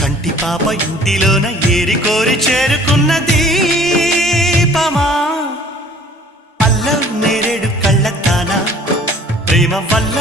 కంటి పాప ఇంటిలోన ఏరి కోరి చేరుకున్న దీపమా అల్లం నేరేడు కళ్ళతానా ప్రేమ వల్ల